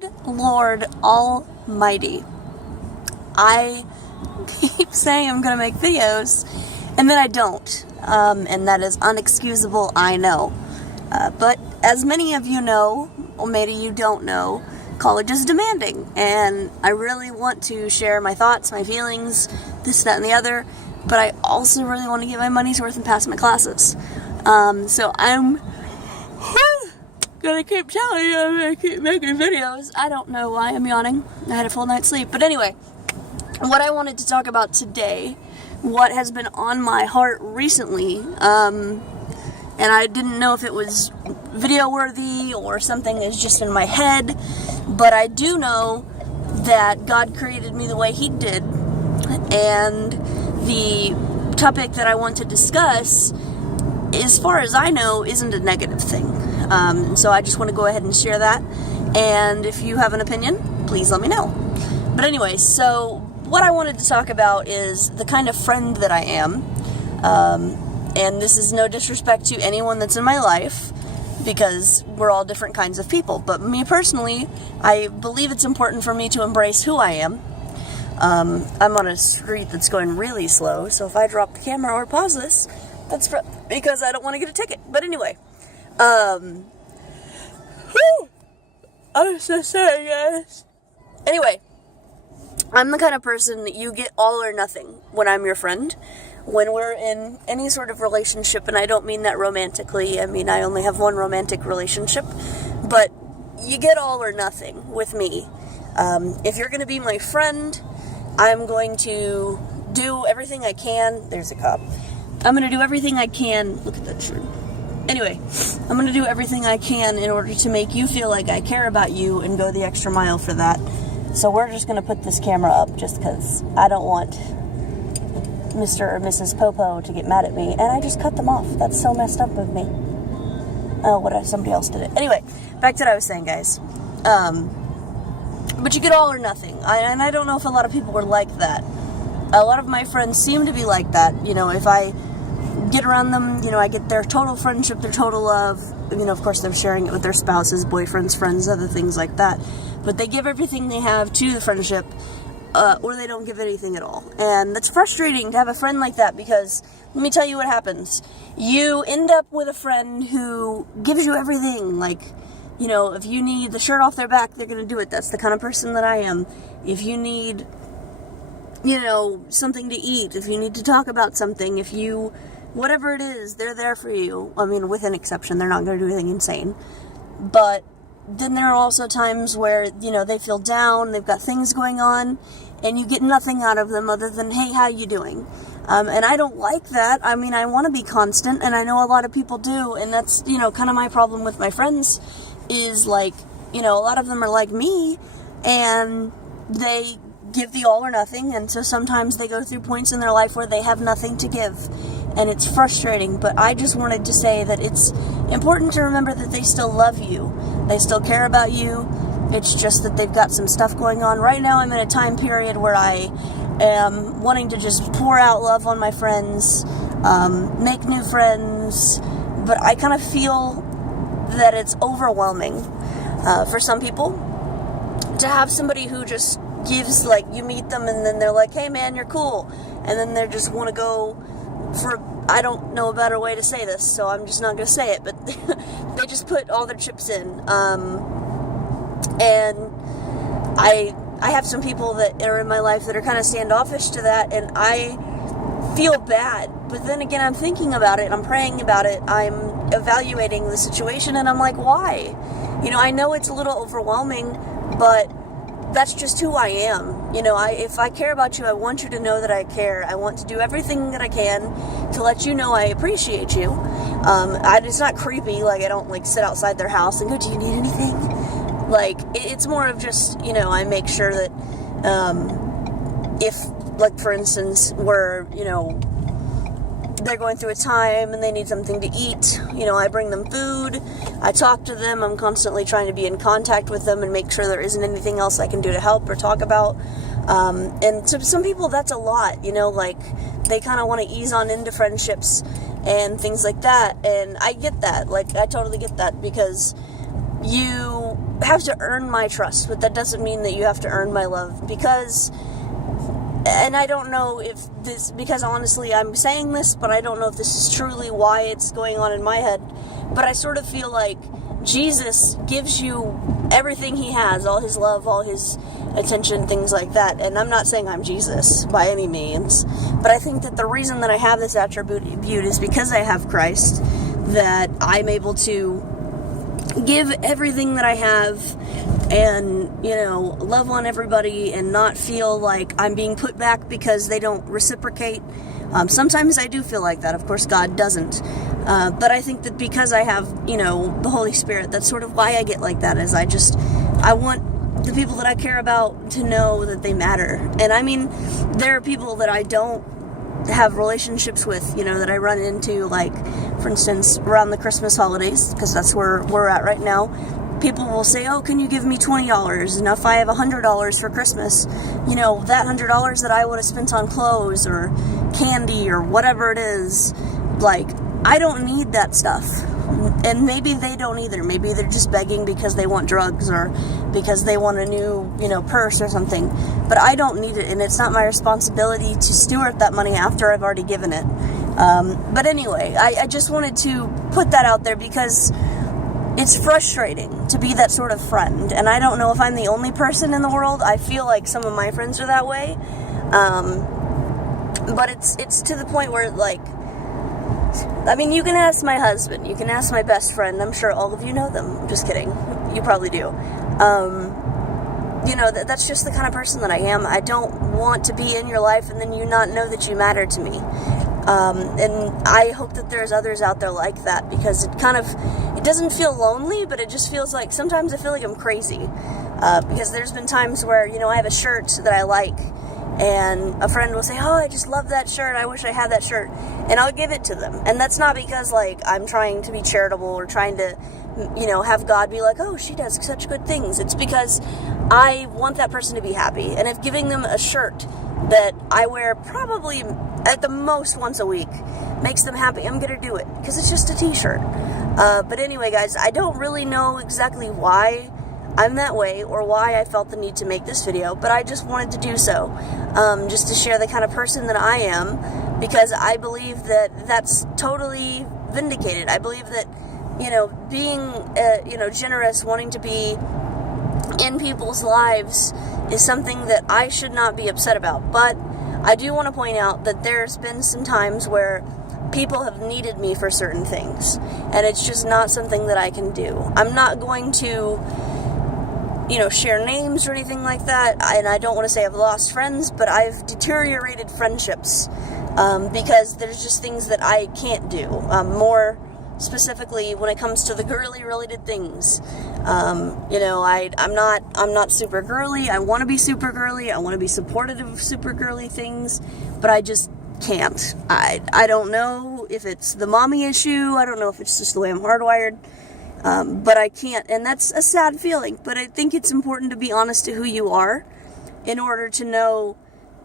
Lord Almighty. I keep saying I'm going to make videos, and then I don't. And that is unexcusable, I know. But as many of you know, or maybe you don't know, college is demanding. And I really want to share my thoughts, my feelings, this, that, and the other. But I also really want to get my money's worth and pass my classes. So I'm gonna keep telling you I'm gonna keep making videos. I don't know why I'm yawning. I had a full night's sleep. But anyway, what I wanted to talk about today, what has been on my heart recently, and I didn't know if it was video worthy or something that's just in my head, but I do know that God created me the way He did, and the topic that I want to discuss, as far as I know, isn't a negative thing. So I just want to go ahead and share that. And if you have an opinion, please let me know. But anyway, so what I wanted to talk about is the kind of friend that I am. And this is no disrespect to anyone that's in my life, because we're all different kinds of people. But me personally, I believe it's important for me to embrace who I am. I'm on a street that's going really slow, so if I drop the camera or pause this, that's because I don't want to get a ticket. But anyway, I was so sorry, guys. Anyway, I'm the kind of person that you get all or nothing when I'm your friend. When we're in any sort of relationship, and I don't mean that romantically, I mean I only have one romantic relationship, but you get all or nothing with me. If you're going to be my friend, I'm going to do everything I can. There's a cop. I'm going to do everything I can. Look at that shirt. Anyway, I'm going to do everything I can in order to make you feel like I care about you and go the extra mile for that. So we're just going to put this camera up just because I don't want Mr. or Mrs. Popo to get mad at me. And I just cut them off. That's so messed up of me. Oh, what if somebody else did it? Anyway, back to what I was saying, guys. But you get all or nothing. And I don't know if a lot of people were like that. A lot of my friends seem to be like that. You know, if I get around them, you know, I get their total friendship, their total love. You know, of course, they're sharing it with their spouses, boyfriends, friends, other things like that. But they give everything they have to the friendship, or they don't give anything at all. And that's frustrating to have a friend like that, because let me tell you what happens. You end up with a friend who gives you everything. Like, you know, if you need the shirt off their back, they're going to do it. That's the kind of person that I am. If you need, you know, something to eat, if you need to talk about something, if you, whatever it is, they're there for you. I mean, with an exception, they're not going to do anything insane. But then there are also times where, you know, they feel down, they've got things going on, and you get nothing out of them other than, hey, how you doing? And I don't like that. I mean, I want to be constant, and I know a lot of people do, and that's, you know, kind of my problem with my friends is, like, you know, a lot of them are like me, and they give the all or nothing, and so sometimes they go through points in their life where they have nothing to give, and it's frustrating. But I just wanted to say that it's important to remember that they still love you, they still care about you. It's just that they've got some stuff going on. Right now I'm in a time period where I am wanting to just pour out love on my friends, make new friends, but I kind of feel that it's overwhelming for some people to have somebody who just gives, like, you meet them and then they're like, hey man, you're cool, and then they just want to go for, I don't know a better way to say this, so I'm just not going to say it, but they just put all their chips in, and I have some people that are in my life that are kind of standoffish to that, and I feel bad. But then again, I'm thinking about it, I'm praying about it, I'm evaluating the situation, and I'm like, why? You know, I know it's a little overwhelming, but that's just who I am. You know, if I care about you, I want you to know that I care. I want to do everything that I can to let you know I appreciate you. It's not creepy, like I don't like sit outside their house and go, do you need anything? Like, it's more of just, you know, I make sure that if, like, for instance, we're, you know, they're going through a time and they need something to eat, you know, I bring them food, I talk to them, I'm constantly trying to be in contact with them and make sure there isn't anything else I can do to help or talk about. And to some people that's a lot, you know, like they kind of want to ease on into friendships and things like that, and I get that, like I totally get that, because you have to earn my trust, but that doesn't mean that you have to earn my love, because, and I don't know if this, because honestly I'm saying this, but I don't know if this is truly why it's going on in my head, but I sort of feel like Jesus gives you everything he has, all his love, all his attention, things like that. And I'm not saying I'm Jesus by any means, but I think that the reason that I have this attribute is because I have Christ, that I'm able to give everything that I have and, you know, love on everybody and not feel like I'm being put back because they don't reciprocate. Sometimes I do feel like that. Of course, God doesn't. But I think that because I have, you know, the Holy Spirit, that's sort of why I get like that, is I want the people that I care about to know that they matter. And I mean, there are people that I don't have relationships with, you know, that I run into, like, for instance, around the Christmas holidays, because that's where we're at right now. People will say, oh, can you give me $20? And if I have $100 for Christmas, you know, that $100 that I would have spent on clothes or candy or whatever it is, like, I don't need that stuff. And maybe they don't either. Maybe they're just begging because they want drugs or because they want a new, you know, purse or something. But I don't need it, and it's not my responsibility to steward that money after I've already given it. But anyway, I just wanted to put that out there because it's frustrating to be that sort of friend. And I don't know if I'm the only person in the world. I feel like some of my friends are that way. But it's to the point where, like, I mean, you can ask my husband, you can ask my best friend, I'm sure all of you know them. I'm just kidding. You probably do. You know, that's just the kind of person that I am. I don't want to be in your life and then you not know that you matter to me. And I hope that there's others out there like that, because it doesn't feel lonely, but it just feels like, sometimes I feel like I'm crazy. Because there's been times where, you know, I have a shirt that I like, and a friend will say, oh, I just love that shirt, I wish I had that shirt, and I'll give it to them. And that's not because, like, I'm trying to be charitable or trying to, you know, have God be like, oh, she does such good things. It's because I want that person to be happy, and if giving them a shirt that I wear probably at the most once a week makes them happy, I'm gonna do it, because it's just a t-shirt. But anyway, guys, I don't really know exactly why I'm that way or why I felt the need to make this video, but I just wanted to do so, just to share the kind of person that I am, because I believe that that's totally vindicated. I believe that, you know, being, you know, generous, wanting to be in people's lives is something that I should not be upset about. But I do want to point out that there's been some times where people have needed me for certain things, and it's just not something that I can do. I'm not going to, you know, share names or anything like that, and I don't want to say I've lost friends, but I've deteriorated friendships, because there's just things that I can't do, more specifically when it comes to the girly related things. You know, I'm not super girly. I want to be super girly. I want to be supportive of super girly things, but I just can't. I don't know if it's the mommy issue. I don't know if it's just the way I'm hardwired. But I can't, and that's a sad feeling, but I think it's important to be honest to who you are in order to know,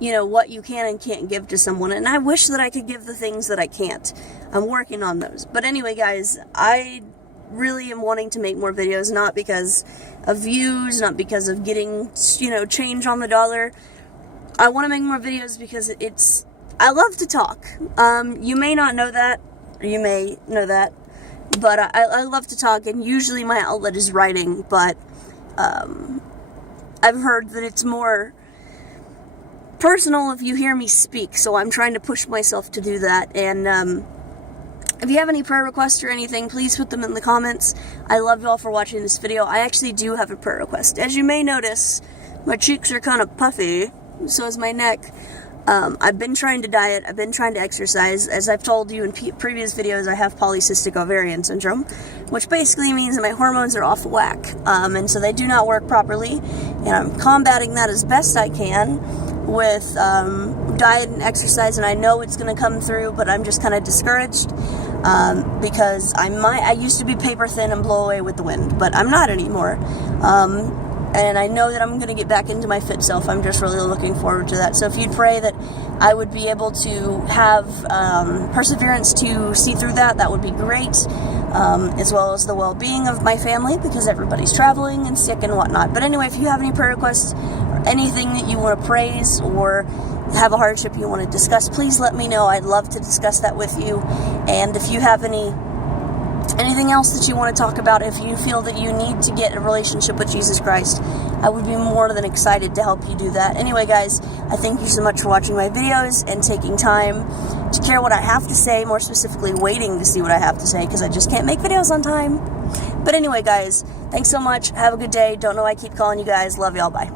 you know, what you can and can't give to someone, and I wish that I could give the things that I can't. I'm working on those. But anyway, guys, I really am wanting to make more videos, not because of views, not because of getting, you know, change on the dollar. I want to make more videos because I love to talk. You may not know that, or you may know that, but I love to talk, and usually my outlet is writing, but I've heard that it's more personal if you hear me speak, so I'm trying to push myself to do that. And if you have any prayer requests or anything, please put them in the comments. I love you all for watching this video. I actually do have a prayer request. As you may notice, my cheeks are kind of puffy, so is my neck. I've been trying to diet, I've been trying to exercise. As I've told you in previous videos, I have polycystic ovarian syndrome, which basically means that my hormones are off whack, and so they do not work properly, and I'm combating that as best I can with diet and exercise, and I know it's going to come through, but I'm just kind of discouraged, because I used to be paper thin and blow away with the wind, but I'm not anymore. And I know that I'm going to get back into my fit self. I'm just really looking forward to that. So if you'd pray that I would be able to have perseverance to see through that, that would be great. as well as the well-being of my family, because everybody's traveling and sick and whatnot. But anyway, if you have any prayer requests or anything that you want to praise or have a hardship you want to discuss, please let me know. I'd love to discuss that with you. And if you have anything else that you want to talk about, if you feel that you need to get a relationship with Jesus Christ, I would be more than excited to help you do that. Anyway, guys, I thank you so much for watching my videos and taking time to care what I have to say, more specifically waiting to see what I have to say, because I just can't make videos on time. But anyway, guys, thanks so much. Have a good day. Don't know why I keep calling you guys. Love y'all. Bye.